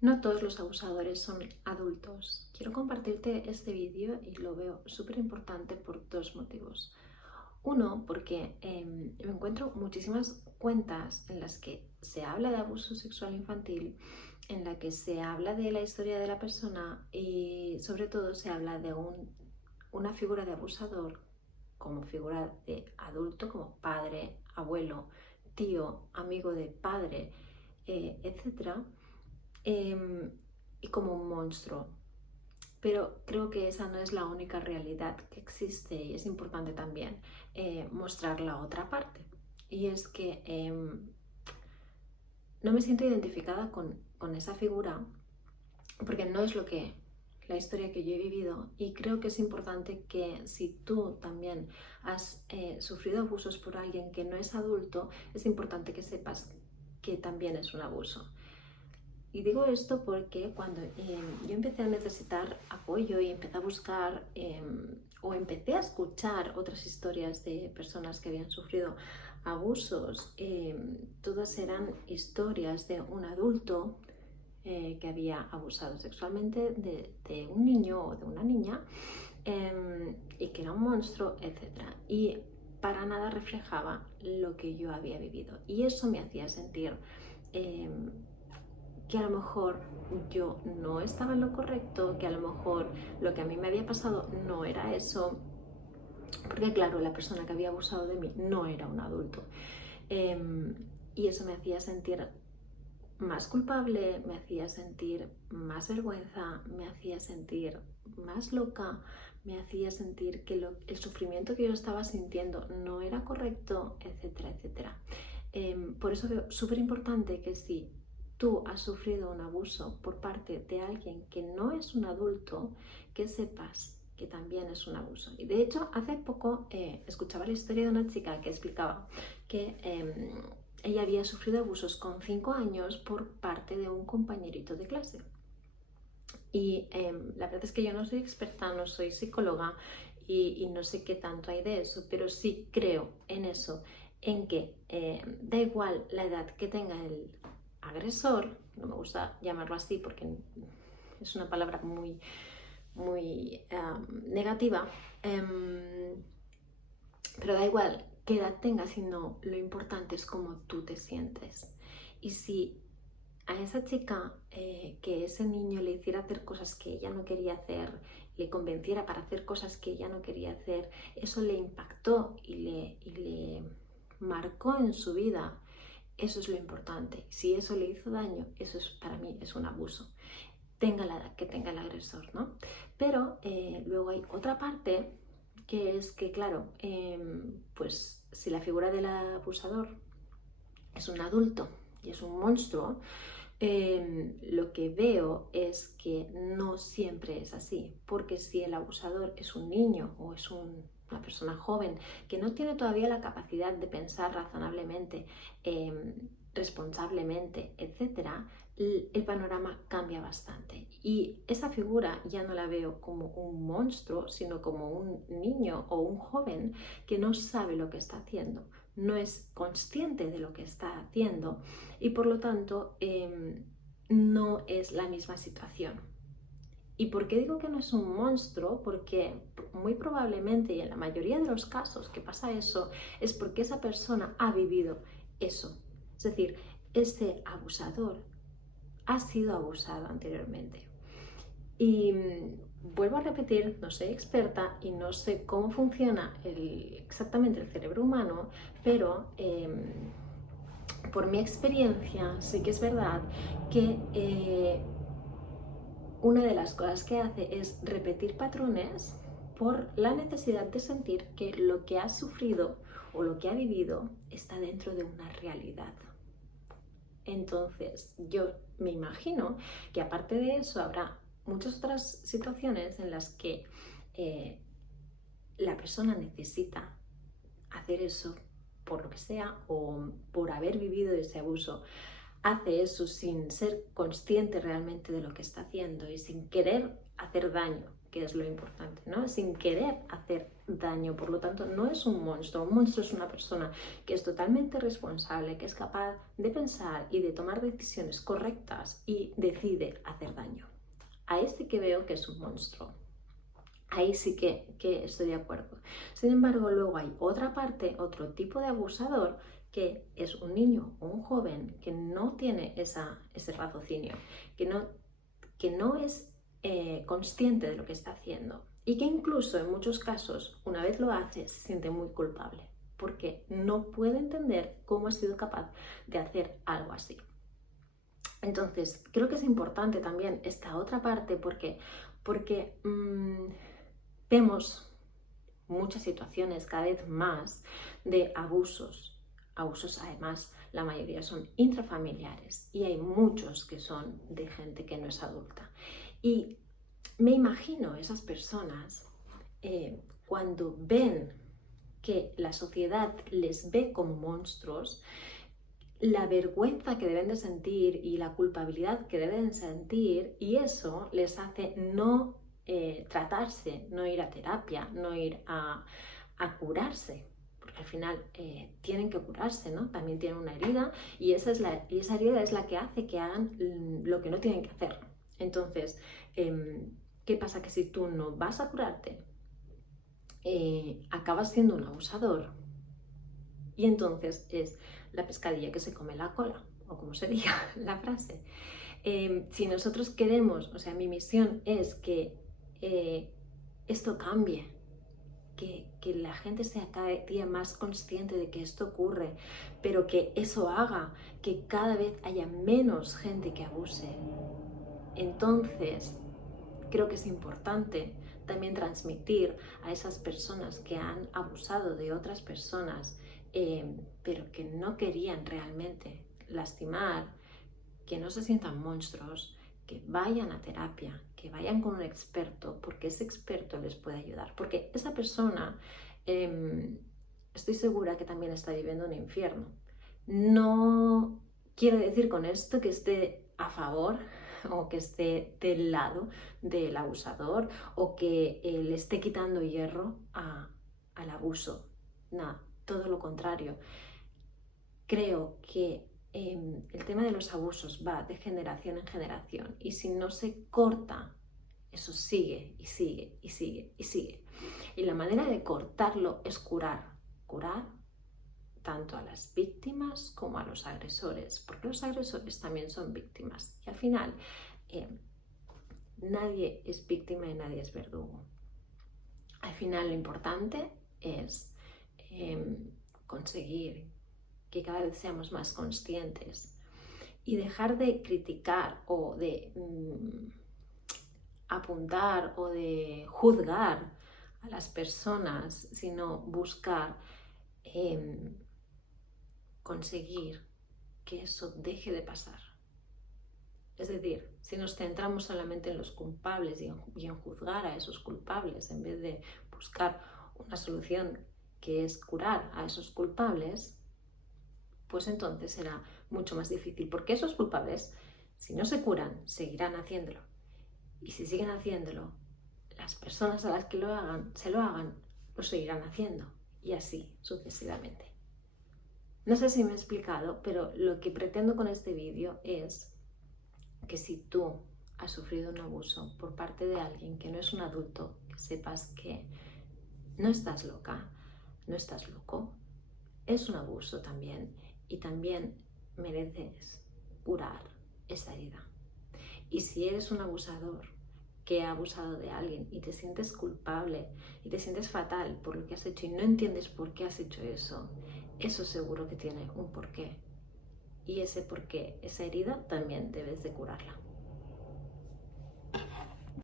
No todos los abusadores son adultos. Quiero compartirte este vídeo y lo veo súper importante por dos motivos. Uno, porque me encuentro muchísimas cuentas en las que se habla de abuso sexual infantil, en la que se habla de la historia de la persona y sobre todo se habla de una figura de abusador como figura de adulto, como padre, abuelo, tío, amigo de padre, etc. Y como un monstruo. Pero creo que esa no es la única realidad que existe y es importante también mostrar la otra parte. Y es que no me siento identificada con esa figura porque no es la historia que yo he vivido, y creo que es importante que si tú también has sufrido abusos por alguien que no es adulto, es importante que sepas que también es un abuso. Y digo esto porque cuando yo empecé a necesitar apoyo y empecé a buscar o empecé a escuchar otras historias de personas que habían sufrido abusos, todas eran historias de un adulto que había abusado sexualmente de un niño o de una niña, y que era un monstruo, etc. Y para nada reflejaba lo que yo había vivido. Y eso me hacía sentir que a lo mejor yo no estaba en lo correcto, que a lo mejor lo que a mí me había pasado no era eso, porque claro, la persona que había abusado de mí no era un adulto. Y eso me hacía sentir más culpable, me hacía sentir más vergüenza, me hacía sentir más loca, me hacía sentir que el sufrimiento que yo estaba sintiendo no era correcto, etcétera, etcétera. Por eso veo súper importante que si tú has sufrido un abuso por parte de alguien que no es un adulto, que sepas que también es un abuso. Y de hecho, hace poco escuchaba la historia de una chica que explicaba que ella había sufrido abusos con 5 años por parte de un compañerito de clase. Y la verdad es que yo no soy experta, no soy psicóloga y no sé qué tanto hay de eso, pero sí creo en eso, en que da igual la edad que tenga el agresor, no me gusta llamarlo así porque es una palabra muy negativa, pero da igual qué edad tengas, sino lo importante es cómo tú te sientes. Y si a esa chica que ese niño le hiciera hacer cosas que ella no quería hacer, le convenciera para hacer cosas que ella no quería hacer, eso le impactó y le marcó en su vida, eso es lo importante. Si eso le hizo daño, eso es, para mí es un abuso, tenga la edad que tenga el agresor, ¿no? Pero luego hay otra parte que es que, claro, pues si la figura del abusador es un adulto y es un monstruo, lo que veo es que no siempre es así, porque si el abusador es un niño o es una persona joven que no tiene todavía la capacidad de pensar razonablemente, responsablemente, etc., el panorama cambia bastante. Y esa figura ya no la veo como un monstruo, sino como un niño o un joven que no sabe lo que está haciendo, no es consciente de lo que está haciendo y por lo tanto no es la misma situación. ¿Y por qué digo que no es un monstruo? Porque muy probablemente y en la mayoría de los casos que pasa eso es porque esa persona ha vivido eso. Es decir, ese abusador ha sido abusado anteriormente. Y vuelvo a repetir, no soy experta y no sé cómo funciona exactamente el cerebro humano, pero por mi experiencia sí que es verdad que una de las cosas que hace es repetir patrones por la necesidad de sentir que lo que ha sufrido o lo que ha vivido está dentro de una realidad. Entonces, yo me imagino que aparte de eso habrá muchas otras situaciones en las que la persona necesita hacer eso por lo que sea o por haber vivido ese abuso. Hace eso sin ser consciente realmente de lo que está haciendo y sin querer hacer daño, que es lo importante, ¿no? Sin querer hacer daño. Por lo tanto, no es un monstruo. Un monstruo es una persona que es totalmente responsable, que es capaz de pensar y de tomar decisiones correctas y decide hacer daño. Ahí sí que veo que es un monstruo. Ahí sí que estoy de acuerdo. Sin embargo, luego hay otra parte, otro tipo de abusador, que es un niño o un joven que no tiene ese raciocinio, que no es consciente de lo que está haciendo y que incluso en muchos casos, una vez lo hace, se siente muy culpable porque no puede entender cómo ha sido capaz de hacer algo así. Entonces, creo que es importante también esta otra parte porque vemos muchas situaciones cada vez más de abusos. Abusos, además, la mayoría son intrafamiliares y hay muchos que son de gente que no es adulta. Y me imagino esas personas cuando ven que la sociedad les ve como monstruos, la vergüenza que deben de sentir y la culpabilidad que deben sentir, y eso les hace no tratarse, no ir a terapia, no ir a curarse, porque al final tienen que curarse, ¿no? También tienen una herida y esa herida es la que hace que hagan lo que no tienen que hacer. Entonces, ¿qué pasa? Que si tú no vas a curarte, acabas siendo un abusador y entonces es la pescadilla que se come la cola, o como sería la frase. Si nosotros queremos, o sea, mi misión es que esto cambie, que la gente sea cada día más consciente de que esto ocurre, pero que eso haga que cada vez haya menos gente que abuse. Entonces, creo que es importante también transmitir a esas personas que han abusado de otras personas, pero que no querían realmente lastimar, que no se sientan monstruos, que vayan a terapia, que vayan con un experto, porque ese experto les puede ayudar. Porque esa persona, estoy segura que también está viviendo un infierno. No quiero decir con esto que esté a favor o que esté del lado del abusador o que le esté quitando hierro al abuso. Nada, todo lo contrario. Creo que el tema de los abusos va de generación en generación y si no se corta, eso sigue y sigue y sigue y sigue. Y la manera de cortarlo es curar tanto a las víctimas como a los agresores, porque los agresores también son víctimas y al final nadie es víctima y nadie es verdugo. Al final lo importante es conseguir que cada vez seamos más conscientes y dejar de criticar o de apuntar o de juzgar a las personas, sino buscar conseguir que eso deje de pasar. Es decir, si nos centramos solamente en los culpables y en juzgar a esos culpables en vez de buscar una solución que es curar a esos culpables, pues entonces será mucho más difícil, porque esos culpables, si no se curan, seguirán haciéndolo. Y si siguen haciéndolo, las personas a las que se lo hagan, lo seguirán haciendo. Y así sucesivamente. No sé si me he explicado, pero lo que pretendo con este vídeo es que si tú has sufrido un abuso por parte de alguien que no es un adulto, que sepas que no estás loca, no estás loco, es un abuso también y también mereces curar esa herida. Y si eres un abusador que ha abusado de alguien y te sientes culpable y te sientes fatal por lo que has hecho y no entiendes por qué has hecho eso, eso seguro que tiene un porqué. Y ese porqué, esa herida, también debes de curarla.